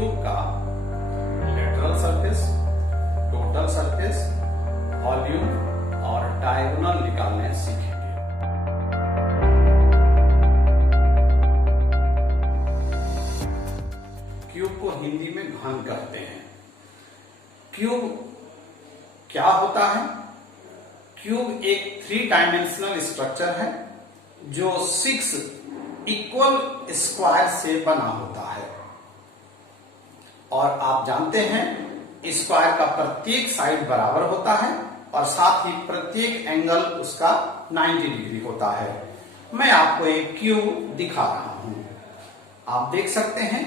Cube का lateral surface, total surface, volume और diagonal निकालने सीखेंगे। क्यूब को हिंदी में घन कहते हैं। क्यूब क्या होता है? क्यूब एक 3 डायमेंशनल स्ट्रक्चर है जो 6 इक्वल स्क्वायर से बना होता है। और आप जानते हैं स्क्वायर का प्रत्येक साइड बराबर होता है और साथ ही प्रत्येक एंगल उसका 90 डिग्री होता है। मैं आपको एक क्यूब दिखा रहा हूं, आप देख सकते हैं।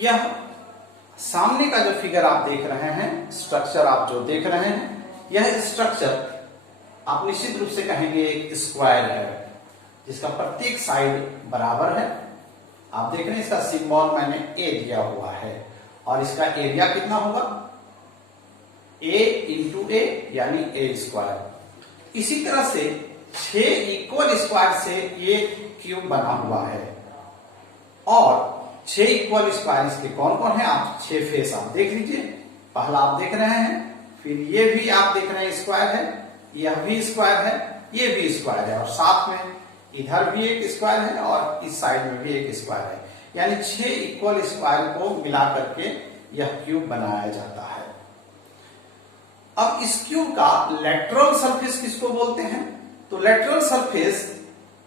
यह सामने का जो फिगर आप देख रहे हैं, स्ट्रक्चर आप जो देख रहे हैं, यह स्ट्रक्चर आप निश्चित रूप से कहेंगे एक स्क्वायर है जिसका प्रत्येक साइड बराबर है। आप देख रहे हैं इसका सिंबल मैंने ए दिया हुआ है और इसका एरिया कितना होगा? ए इंटू ए यानी ए स्क्वायर। इसी तरह से 6 इक्वल स्क्वायर से ये क्यूब बना हुआ है और 6 इक्वल स्क्वायर इसके कौन कौन है? आप 6 फेस आप देख लीजिए। पहला आप देख रहे हैं, फिर ये भी आप देख रहे हैं स्क्वायर है, यह भी स्क्वायर है, ये भी स्क्वायर है और साथ में इधर भी एक स्क्वायर है और इस साइड में भी एक स्क्वायर है। यानी 6 इक्वल स्क्वायर को मिला करके यह क्यूब बनाया जाता है। अब इस क्यूब का लेटरल सरफेस किसको बोलते हैं? तो लेटरल सरफेस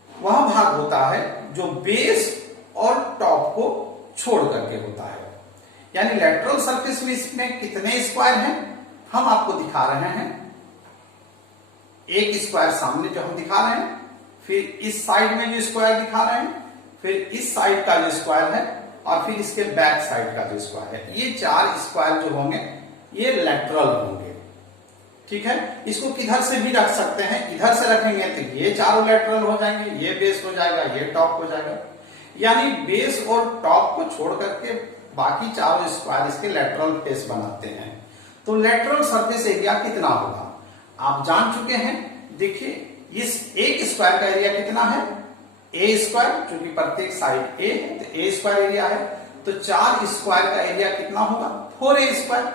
वह भाग होता है जो बेस और टॉप को छोड़ करके होता है। यानी लेटरल सरफेस में इसमें कितने स्क्वायर हैं हम आपको दिखा रहे हैं। एक स्क्वायर सामने जो हम दिखा रहे हैं, फिर इस साइड में जो स्क्वायर दिखा रहे हैं, फिर इस साइड का जो स्क्वायर है और फिर इसके बैक साइड का जो स्क्वायर है। ये 4 स्क्वायर जो होंगे ये लेटरल होंगे। ठीक है, इसको किधर से भी रख सकते हैं। इधर से रखेंगे तो ये चारों लेटरल हो जाएंगे, ये बेस हो जाएगा, ये टॉप हो जाएगा। यानी बेस और टॉप को छोड़ करके बाकी चारों स्क्वायर इसके लेटरल फेस बनाते हैं। तो लेटरल सरफेस एरिया कितना होगा आप जान चुके हैं। देखिए इस एक स्क्वायर का एरिया कितना है? ए स्क्वायर, क्योंकि प्रत्येक साइड ए है तो ए स्क्वायर एरिया है। तो 4 स्क्वायर का एरिया कितना होगा? 4a square.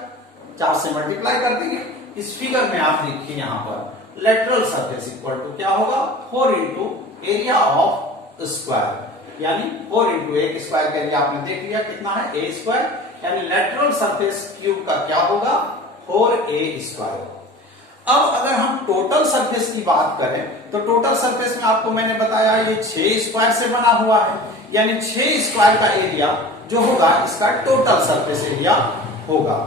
4 से मल्टीप्लाई कर देंगे। इस फिगर में आप देखिए यहां पर लेटरल सरफेस इक्वल टू क्या होगा? 4 इंटू एरिया ऑफ स्क्वायर। यानी 4 इंटू एक स्क्वायर का एरिया आपने देख लिया कितना है? ए स्क्वायर। यानी लेटरल सरफेस क्यूब का क्या होगा? 4a square. अब अगर हम टोटल सरफेस की बात करें तो टोटल सरफेस में आपको मैंने बताया ये 6 स्क्वायर से बना हुआ है। यानी 6 स्क्वायर का एरिया जो होगा इसका टोटल सरफेस एरिया होगा।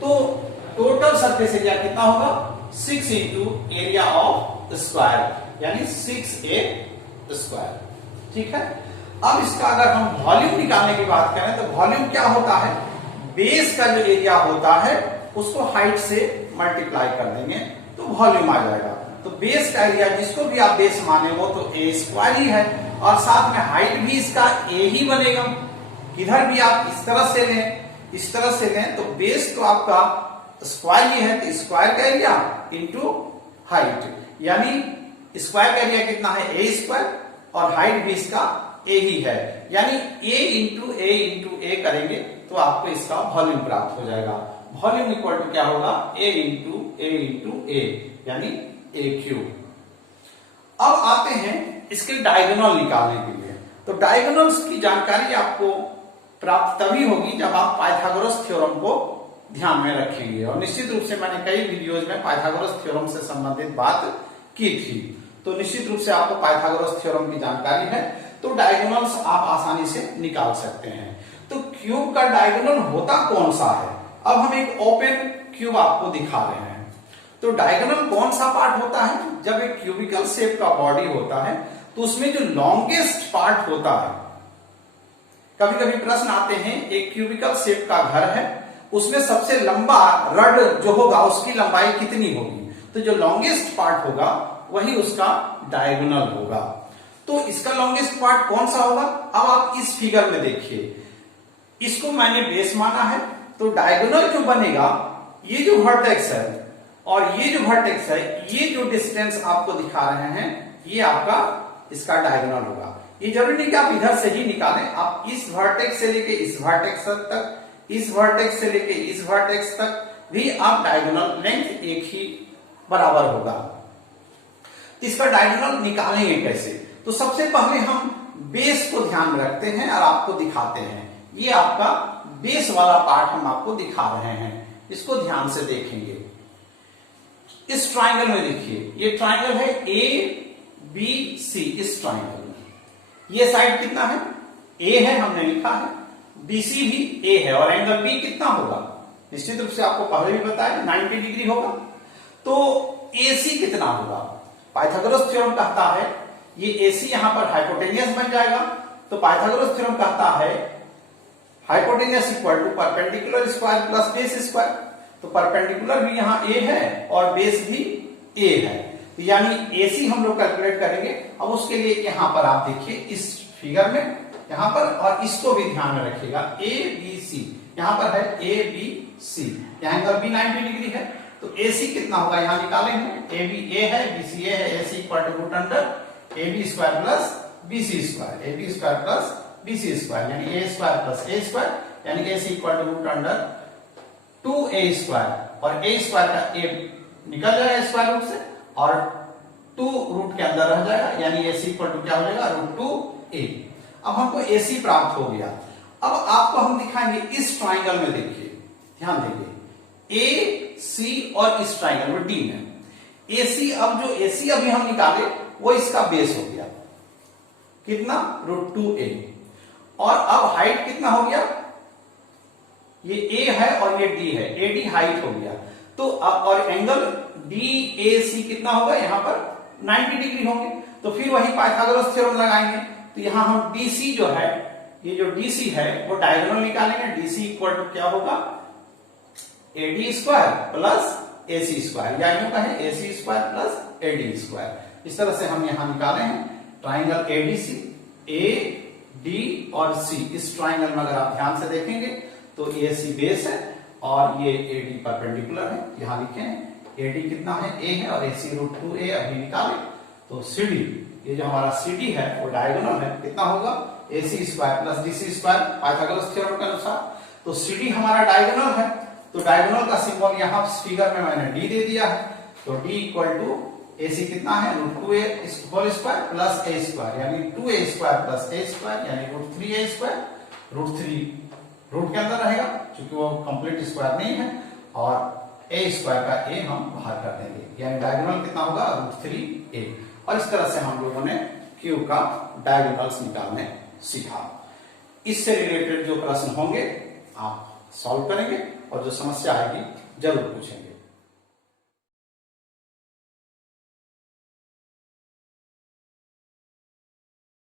तो टोटल सरफेस एरिया कितना होगा? 6 इंटू एरिया ऑफ स्क्वायर यानी 6a स्क्वायर। ठीक है, अब इसका अगर हम वॉल्यूम निकालने की बात करें तो वॉल्यूम क्या होता है? बेस का जो एरिया होता है उसको हाइट से मल्टीप्लाई कर देंगे तो वॉल्यूम आ जाएगा। तो बेस का एरिया जिसको भी आप बेस माने वो तो ए स्क्वायर ही है और साथ में हाइट भी इसका ए ही बनेगा। इधर भी आप इस तरह से लें, इस तरह से लें तो बेस तो आपका स्क्वायर ही है, तो स्क्वायर का एरिया इंटू हाइट। यानी स्क्वायर का एरिया कितना है? ए स्क्वायर और हाइट भी इसका ए ही है। यानी ए इंटू ए करेंगे तो आपको इसका वॉल्यूम प्राप्त हो जाएगा। वॉल्यूम इक्वल टू क्या होगा? ए इंटू ए यानी ए क्यूब। अब आते हैं इसके डायगोनल निकालने के लिए। तो डायगोनल्स की जानकारी आपको प्राप्त तभी होगी जब आप पाइथागोरस थ्योरम को ध्यान में रखेंगे। और निश्चित रूप से मैंने कई वीडियोज में पाइथागोरस थ्योरम से संबंधित बात की थी, तो निश्चित रूप से आपको पाइथागोरस थ्योरम की जानकारी है तो डायगोनल्स आप आसानी से निकाल सकते हैं। तो क्यूब का डायगोनल होता कौन सा है? अब हम एक ओपन क्यूब आपको दिखा रहे हैं। तो डायगोनल कौन सा पार्ट होता है? जब एक क्यूबिकल शेप का बॉडी होता है तो उसमें जो लॉन्गेस्ट पार्ट होता है, कभी कभी प्रश्न आते हैं एक क्यूबिकल शेप का घर है, उसमें सबसे लंबा रड जो होगा उसकी लंबाई कितनी होगी? तो जो लॉन्गेस्ट पार्ट होगा वही उसका डायगोनल होगा। तो इसका लॉन्गेस्ट पार्ट कौन सा होगा? अब आप इस फिगर में देखिए, इसको मैंने बेस माना है तो डायगोनल जो बनेगा ये जो वर्टेक्स है और ये जो वर्टेक्स है, ये जो डिस्टेंस आपको दिखा रहे हैं ये आपका इसका डायगोनल होगा। ये जरूरी नहीं कि आप इधर से ही निकालें, आप इस वर्टेक्स से लेके इस वर्टेक्स तक इस वर्टेक्स से लेके इस वर्टेक्स तक भी आप डायगोनल लेंथ एक ही बराबर होगा। इसका डायगोनल निकालेंगे कैसे? तो सबसे पहले हम बेस को ध्यान में रखते हैं और आपको दिखाते हैं। ये आपका बेस वाला पार्ट हम आपको दिखा रहे हैं, इसको ध्यान से देखेंगे। इस ट्राइंगल में देखिए, ये ट्राइंगल है ए बी सी। इस ट्राइंगल में ये साइड कितना है? ए है, हमने लिखा है। बीसी भी ए है और एंगल बी कितना होगा? निश्चित रूप से आपको पहले भी बताया 90 डिग्री होगा। तो एसी कितना होगा? पाइथागोरस थ्योरम कहता है ये एसी यहां पर हाइपोटेनियस बन जाएगा। तो पाइथागोरस थ्योरम कहता है hypotenuse equal to perpendicular square plus base square. तो परपेंडिकुलर भी यहां ए है और बेस भी ए है, तो यानी एसी हम लोग कैलकुलेट करेंगे। अब उसके लिए यहां पर आप देखिए इस फिगर में यहां पर, और इसको भी ध्यान में रखिएगा, ए बी सी यहां पर है, ए बी सी, यहां एंगल बी 90 डिग्री है। तो एसी कितना होगा यहां निकालेंगे। ए बी ए है, बी सी ए है, AC equal to root under A B square plus B C square, A B square plus B C square, यानी A square plus A square, यानी AC equal to root under 2a square, और a square का a निकल जाएगा square root से और 2 root के अंदर रह जाएगा, यानी ac इक्वल टू क्या हो जाएगा? Root 2a। अब हमको ac प्राप्त हो गया। अब आपको हम दिखाएंगे इस ट्राइंगल में, देखिए ध्यान देंगे, a c और इस ट्राइंगल में d है। ac, अब जो ac अभी हम निकाले वो इसका बेस हो गया कितना? Root 2a। और अब हाइट कितना हो गया? ये a है और ये d है, AD हाइट हो गया। तो अब और एंगल DAC कितना होगा? यहां पर 90 डिग्री होंगे। तो फिर वही पाइथागोरस थ्योरम लगाएंगे। तो यहां हम DC जो है, ये जो DC है वो डायगोनल निकालेंगे। DC इक्वल टू क्या होगा? AD square plus AC square, या यूं कहें AC square plus AD square. इस तरह से हम यहां निकाले हैं ट्राइंगल ADC, AD और C। इस ट्राइंगल में अगर आप ध्यान से देखेंगे तो AC बेस है और ये AD परपेंडिकुलर है। यहां लिखे हैं AD कितना है? A है, और AC रूट 2a अभी निकाले। तो CD, ये जो हमारा CD है वो डायगोनल है, कितना होगा? AC square plus DC square Pythagoras theorem के अनुसार। तो CD हमारा डायगोनल है, तो डायगोनल का सिंबल यहां फिगर में मैंने D दे दिया है। तो D इक्वल टू AC कितना है? Root 2a whole square plus a square, यानी 2a square plus a square, यानी root 3a square. Root 3 root के अंदर रहेगा क्योंकि वो कंप्लीट स्क्वायर नहीं है, और a स्क्वायर का a हम बाहर कर देंगे, यानी डायगोनल कितना होगा? Root 3a। और इस तरह से हम लोगों ने क्यू का डायगोनल्स निकालने सीखा। इससे रिलेटेड जो प्रश्न होंगे आप सॉल्व करेंगे और जो समस्या आएगी जरूर पूछेंगे।